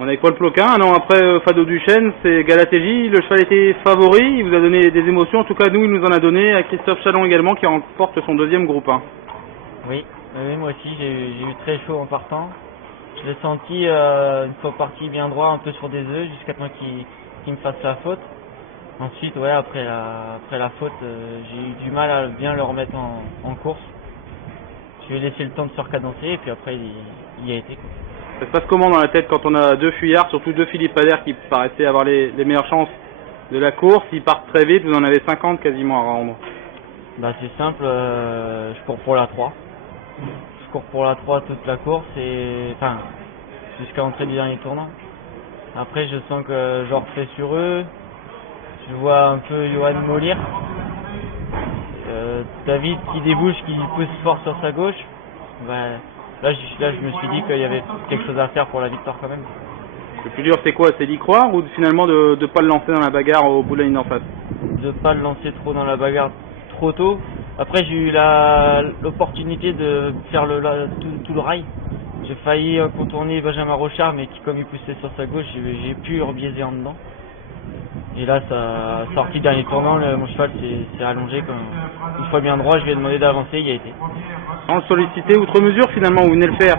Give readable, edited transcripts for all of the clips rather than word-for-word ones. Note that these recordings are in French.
On est avec Paul Ploquin, un an après Fado Duchesne, c'est Galatéji, le cheval était favori, il vous a donné des émotions, en tout cas nous il nous en a donné, à Christophe Chalon également qui remporte son deuxième groupe 1. Oui, moi aussi j'ai eu très chaud en partant. Je l'ai senti une fois parti bien droit, un peu sur des œufs, jusqu'à temps qu'il me fasse la faute. Ensuite, ouais, après la faute, j'ai eu du mal à bien le remettre en course. Je lui ai laissé le temps de se recadencer et puis après il y a été. Ça se passe comment dans la tête quand on a deux fuyards, surtout deux Philippe Adair qui paraissaient avoir les meilleures chances de la course, ils partent très vite, vous en avez 50 quasiment à rendre. Bah c'est simple, je cours pour la 3. Je cours pour la 3 toute la course et enfin jusqu'à l'entrée du dernier tournant. Après je sens que je refais sur eux, je vois un peu Johan mollir. David qui débouche, qui pousse fort sur sa gauche. Bah, là je me suis dit qu'il y avait quelque chose à faire pour la victoire quand même. Le plus dur c'est quoi? C'est d'y croire ou finalement de ne pas le lancer dans la bagarre au bout de la ligne d'en face? De pas le lancer trop dans la bagarre trop tôt. Après j'ai eu l'opportunité de faire tout le rail. J'ai failli contourner Benjamin Rochard, mais qui comme il poussait sur sa gauche, j'ai pu rebiaiser en dedans. Et là, ça a sorti dernier tournant, mon cheval s'est allongé. Une fois bien droit, je lui ai demandé d'avancer, il y a été. Sans le solliciter outre mesure finalement, vous venez le faire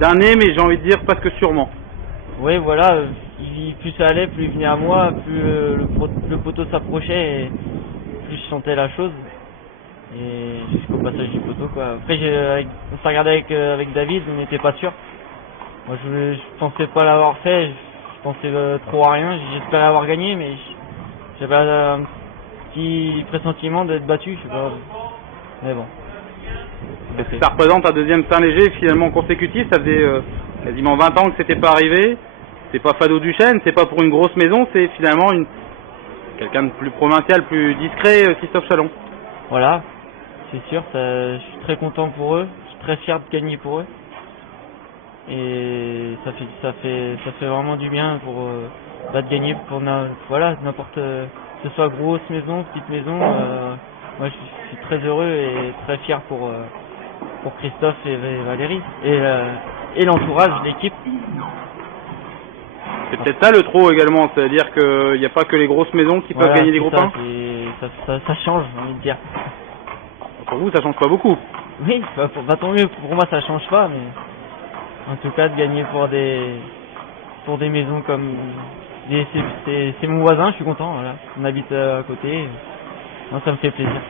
d'un nez, mais j'ai envie de dire presque sûrement. Oui, voilà, plus ça allait, plus il venait à moi, plus le poteau s'approchait et plus je sentais la chose. Et jusqu'au passage du poteau, quoi. Après, on s'est regardé avec David, on n'était pas sûr. Moi, je pensais pas l'avoir fait, je pensais trop à rien, j'espérais avoir gagné, mais j'avais un petit pressentiment d'être battu, je sais pas. Mais bon. Ça représente un deuxième Saint-Léger finalement consécutif, ça faisait quasiment 20 ans que c'était pas arrivé. C'est pas Fado Duchesne, c'est pas pour une grosse maison, c'est finalement quelqu'un de plus provincial, plus discret, Christophe Chalon. Voilà, c'est sûr, je suis très content pour eux, je suis très fier de gagner pour eux. Et ça fait vraiment du bien de gagner pour n'importe, que ce soit grosse maison, petite maison. Moi je suis très heureux et très fier pour Christophe et Valérie et l'entourage, l'équipe. C'est peut-être ça le trop également, c'est-à-dire qu'il n'y a pas que les grosses maisons qui peuvent gagner des groupes 1. Ça change, j'ai envie de dire. Pour vous, ça change pas beaucoup. Oui, tant mieux, pour moi ça change pas, mais en tout cas de gagner pour des maisons comme c'est mon voisin, je suis content, voilà. On habite à côté, moi ça me fait plaisir.